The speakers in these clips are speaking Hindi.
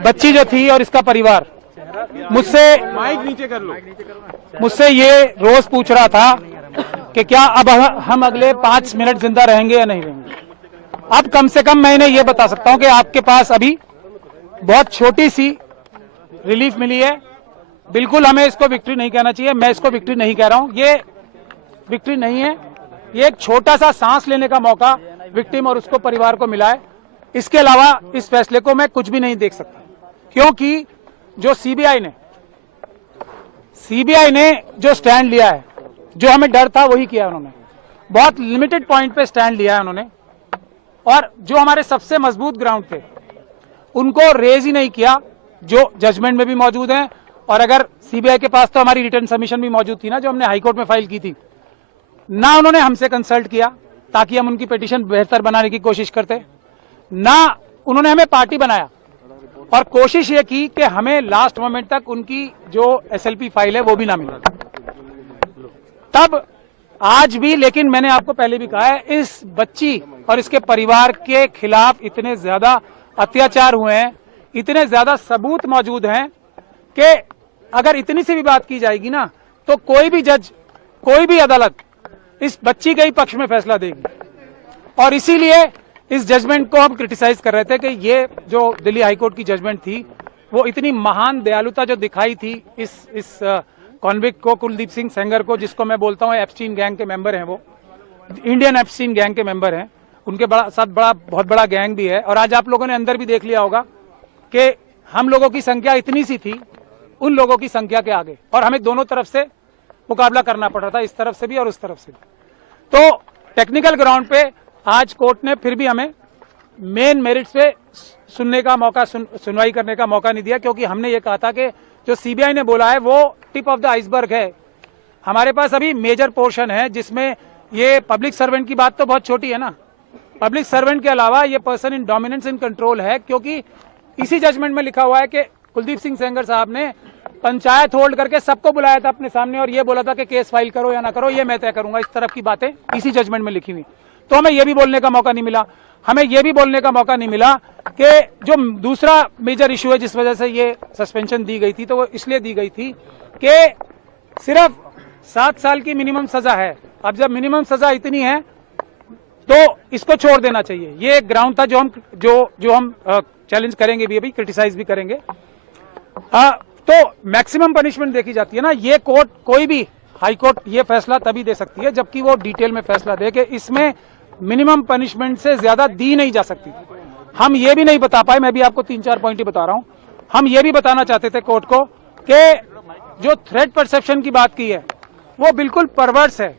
बच्ची जो थी और इसका परिवार मुझसे माइक नीचे कर लो। मुझसे ये रोज पूछ रहा था कि क्या अब हम अगले 5 मिनट जिंदा रहेंगे या नहीं रहेंगे। अब कम से कम मैं इन्हें ये बता सकता हूं कि आपके पास अभी बहुत छोटी सी रिलीफ मिली है। बिल्कुल हमें इसको विक्ट्री नहीं कहना चाहिए, मैं इसको विक्ट्री नहीं कह रहा हूं, ये विक्ट्री नहीं है, ये एक छोटा सा सांस लेने का मौका विक्टिम और उसको परिवार को मिला है। इसके अलावा इस फैसले को मैं कुछ भी नहीं देख सकता, क्योंकि जो सीबीआई ने जो स्टैंड लिया है, जो हमें डर था वही किया उन्होंने। बहुत लिमिटेड पॉइंट पे स्टैंड लिया है उन्होंने, और जो हमारे सबसे मजबूत ग्राउंड थे उनको रेज ही नहीं किया, जो जजमेंट में भी मौजूद हैं। और अगर सीबीआई के पास तो हमारी रिटर्न सबमिशन भी मौजूद थी ना, जो हमने हाईकोर्ट में फाइल की थी, ना उन्होंने हमसे कंसल्ट किया ताकि हम उनकी पिटीशन बेहतर बनाने की कोशिश करते, ना उन्होंने हमें पार्टी बनाया, और कोशिश ये की कि हमें लास्ट मोमेंट तक उनकी जो एसएलपी फाइल है वो भी ना मिले। तब आज भी, लेकिन मैंने आपको पहले भी कहा है, इस बच्ची और इसके परिवार के खिलाफ इतने ज्यादा अत्याचार हुए हैं, इतने ज्यादा सबूत मौजूद हैं कि अगर इतनी सी भी बात की जाएगी ना, तो कोई भी जज, कोई भी अदालत इस बच्ची के ही पक्ष में फैसला देगी। और इसीलिए इस जजमेंट को हम क्रिटिसाइज कर रहे थे कि ये जो दिल्ली हाईकोर्ट की जजमेंट थी, वो इतनी महान दयालुता जो दिखाई थी इस कॉन्विक्ट को, कुलदीप सिंह सेंगर को, जिसको मैं बोलता हूँ एप्स्टीन गैंग के मेंबर हैं, वो इंडियन एप्स्टीन गैंग के मेंबर हैं, उनके साथ बहुत बड़ा गैंग भी है। और आज आप लोगों ने अंदर भी देख लिया होगा कि हम लोगों की संख्या इतनी सी थी उन लोगों की संख्या के आगे, और हमें दोनों तरफ से मुकाबला करना पड़ रहा था, इस तरफ से भी और उस तरफ से भी। तो टेक्निकल ग्राउंड पे आज कोर्ट ने फिर भी हमें मेन मेरिट्स पे सुनने का मौका, सुनवाई करने का मौका नहीं दिया, क्योंकि हमने ये कहा था कि जो सीबीआई ने बोला है वो टिप ऑफ द आइसबर्ग है। हमारे पास अभी मेजर पोर्शन है जिसमें ये पब्लिक सर्वेंट की बात तो बहुत छोटी है ना, पब्लिक सर्वेंट के अलावा ये person in dominance in control है, क्योंकि इसी जजमेंट में लिखा हुआ है कि कुलदीप सिंह सेंगर साहब ने पंचायत होल्ड करके सबको बुलाया था अपने सामने और ये बोला था कि केस फाइल करो या ना करो, ये मैं तय करूंगा। इस तरफ की बातें इसी जजमेंट में लिखी हुई। तो हमें ये भी बोलने का मौका नहीं मिला, हमें ये भी बोलने का मौका नहीं मिला कि जो दूसरा मेजर इशू है जिस वजह से ये सस्पेंशन दी गई थी, तो वो इसलिए दी गई थी कि सिर्फ 7 साल की मिनिमम सजा है। अब जब मिनिमम सजा इतनी है तो इसको छोड़ देना चाहिए। ये एक ग्राउंड था जो हम चैलेंज करेंगे भी, अभी क्रिटिसाइज भी करेंगे। तो मैक्सिमम पनिशमेंट देखी जाती है ना, ये कोर्ट, कोई भी हाई कोर्ट ये फैसला तभी दे सकती है जबकि वो डिटेल में फैसला दे कि इसमें मिनिमम पनिशमेंट से ज्यादा दी नहीं जा सकती। हम ये भी नहीं बता पाए, मैं भी आपको 3-4 पॉइंट ही बता रहा हूं। हम ये भी बताना चाहते थे कोर्ट को कि जो थ्रेट परसेप्शन की बात की है वो बिल्कुल परवर्स है।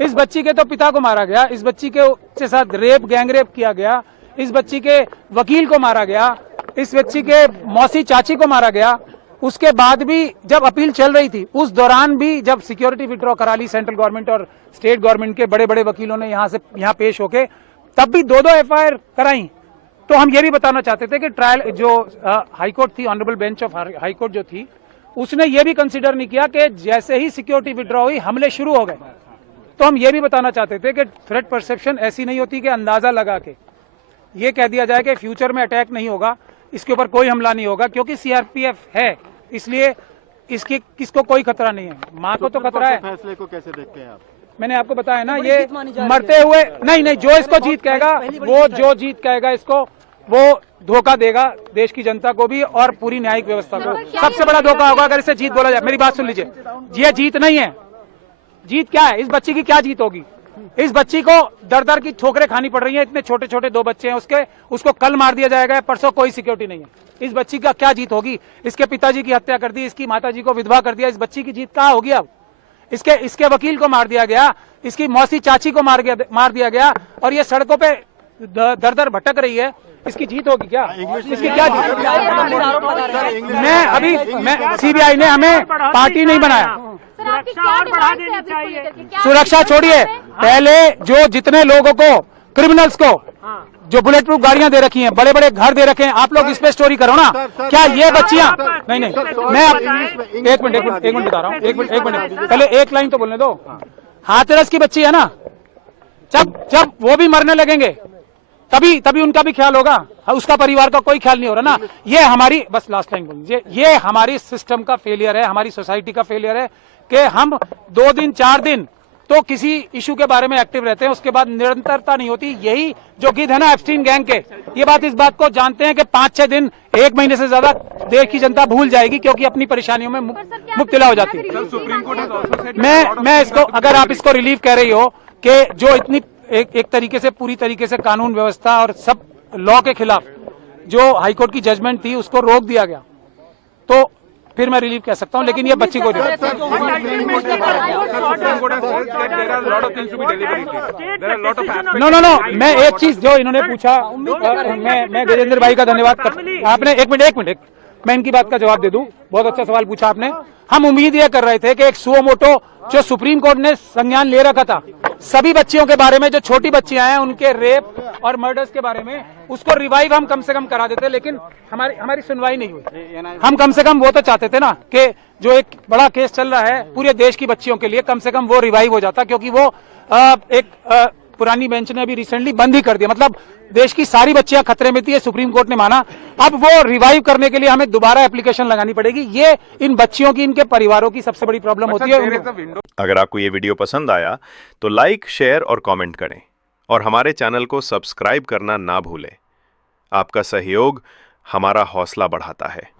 इस बच्ची के तो पिता को मारा गया, इस बच्ची के साथ रेप, गैंग रेप किया गया, इस बच्ची के वकील को मारा गया, इस बच्ची के मौसी चाची को मारा गया। उसके बाद भी जब अपील चल रही थी उस दौरान भी जब सिक्योरिटी विड्रॉ करा ली सेंट्रल गवर्नमेंट और स्टेट गवर्नमेंट के बड़े बड़े वकीलों ने यहाँ पेश होके, तब भी 2-2 एफआईआर कराई। तो हम ये भी बताना चाहते थे कि ट्रायल जो हाईकोर्ट थी, ऑनरेबल बेंच ऑफ हाईकोर्ट जो थी, उसने ये भी कंसिडर नहीं किया कि जैसे ही सिक्योरिटी विड्रॉ हुई हमले शुरू हो गए। तो हम ये भी बताना चाहते थे कि थ्रेट परसेप्शन ऐसी नहीं होती कि अंदाजा लगा के ये कह दिया जाए कि फ्यूचर में अटैक नहीं होगा, इसके ऊपर कोई हमला नहीं होगा क्योंकि सीआरपीएफ है, इसलिए किसको कोई खतरा नहीं है। माँ को तो खतरा है। फैसले को कैसे देखते हैं आप? मैंने आपको बताया ना, ये मरते हुए नहीं, जो इसको जीत कहेगा, वो जो जीत कहेगा इसको, वो धोखा देगा देश की जनता को भी और पूरी न्यायिक व्यवस्था को। सबसे बड़ा धोखा होगा अगर इसे जीत बोला जाए। मेरी बात सुन लीजिए, ये जीत नहीं है। जीत क्या है? इस बच्ची की क्या जीत होगी? इस बच्ची को दर की ठोकरें खानी पड़ रही हैं, इतने छोटे छोटे 2 बच्चे हैं उसको कल मार दिया जाएगा, परसों कोई सिक्योरिटी नहीं है। इस बच्ची का क्या जीत होगी? इसके पिताजी की हत्या कर दी, इसकी माताजी को विधवा कर दिया, इस बच्ची की जीत कहाँ होगी? अब इसके वकील को मार दिया गया, इसकी मौसी चाची को मार दिया गया और ये सड़कों पे दर भटक रही है। इसकी जीत होगी क्या? इसकी क्या जीत? मैं सीबीआई ने हमें पार्टी नहीं बनाया। सुरक्षा छोड़िए, पहले जो जितने लोगों को, क्रिमिनल्स को जो बुलेट प्रूफ गाड़ियां दे रखी हैं, बड़े बड़े घर दे रखे हैं, आप लोग इस पे स्टोरी करो ना। क्या ये बच्चियां नहीं, मैं एक मिनट बता रहा हूँ, एक मिनट पहले एक लाइन तो बोलने दो। हाथरस की बच्ची है ना, जब वो भी मरने लगेंगे तभी उनका भी ख्याल होगा, उसका परिवार का कोई ख्याल नहीं हो रहा ना। ये हमारी, बस लास्ट लाइन बोल दीजिए, ये हमारी सिस्टम का फेलियर है, हमारी सोसाइटी का फेलियर है कि हम 2 दिन 4 दिन तो किसी इशू के बारे में एक्टिव रहते हैं, उसके बाद निरंतरता नहीं होती। यही जो गिद्ध है ना एप्स्टीन गैंग के, ये बात इस बात को जानते हैं कि 5-6 दिन 1 महीने से ज्यादा देश की जनता भूल जाएगी, क्योंकि अपनी परेशानियों में मुब्तला हो जाती है। मैं इसको, अगर आप इसको रिलीव कह रही हो कि जो इतनी एक तरीके से, पूरी तरीके से कानून व्यवस्था और सब लॉ के खिलाफ जो हाईकोर्ट की जजमेंट थी उसको रोक दिया गया, तो फिर मैं रिलीव कह सकता हूं, लेकिन ये बच्ची को नो, मैं एक चीज जो इन्होंने पूछा, मैं गजेंद्र भाई का धन्यवाद आपने, एक मिनट मैं इनकी बात का जवाब दे दूं। बहुत अच्छा सवाल पूछा आपने। हम उम्मीद ये कर रहे थे कि एक सुओ मोटो जो सुप्रीम कोर्ट ने संज्ञान ले रखा था सभी बच्चियों के बारे में, जो छोटी बच्चियां हैं उनके रेप और मर्डर्स के बारे में, उसको रिवाइव हम कम से कम करा देते, लेकिन हमारी सुनवाई नहीं हुई। हम कम से कम वो तो चाहते थे ना कि जो एक बड़ा केस चल रहा है पूरे देश की बच्चियों के लिए, कम से कम वो रिवाइव हो जाता, क्योंकि वो एक पुरानी बेंच ने अभी रिसेंटली बंद ही कर दिया। मतलब देश की सारी बच्चियां खतरे में थी, सुप्रीम कोर्ट ने माना। अब वो रिवाइव करने के लिए हमें दोबारा एप्लीकेशन लगानी पड़ेगी। ये इन बच्चियों की, इनके परिवारों की सबसे बड़ी प्रॉब्लम होती है। अगर आपको ये वीडियो पसंद आया तो लाइक, शेयर और कमेंट करें, और हमारे चैनल को सब्सक्राइब करना ना भूलें। आपका सहयोग हमारा हौसला बढ़ाता है।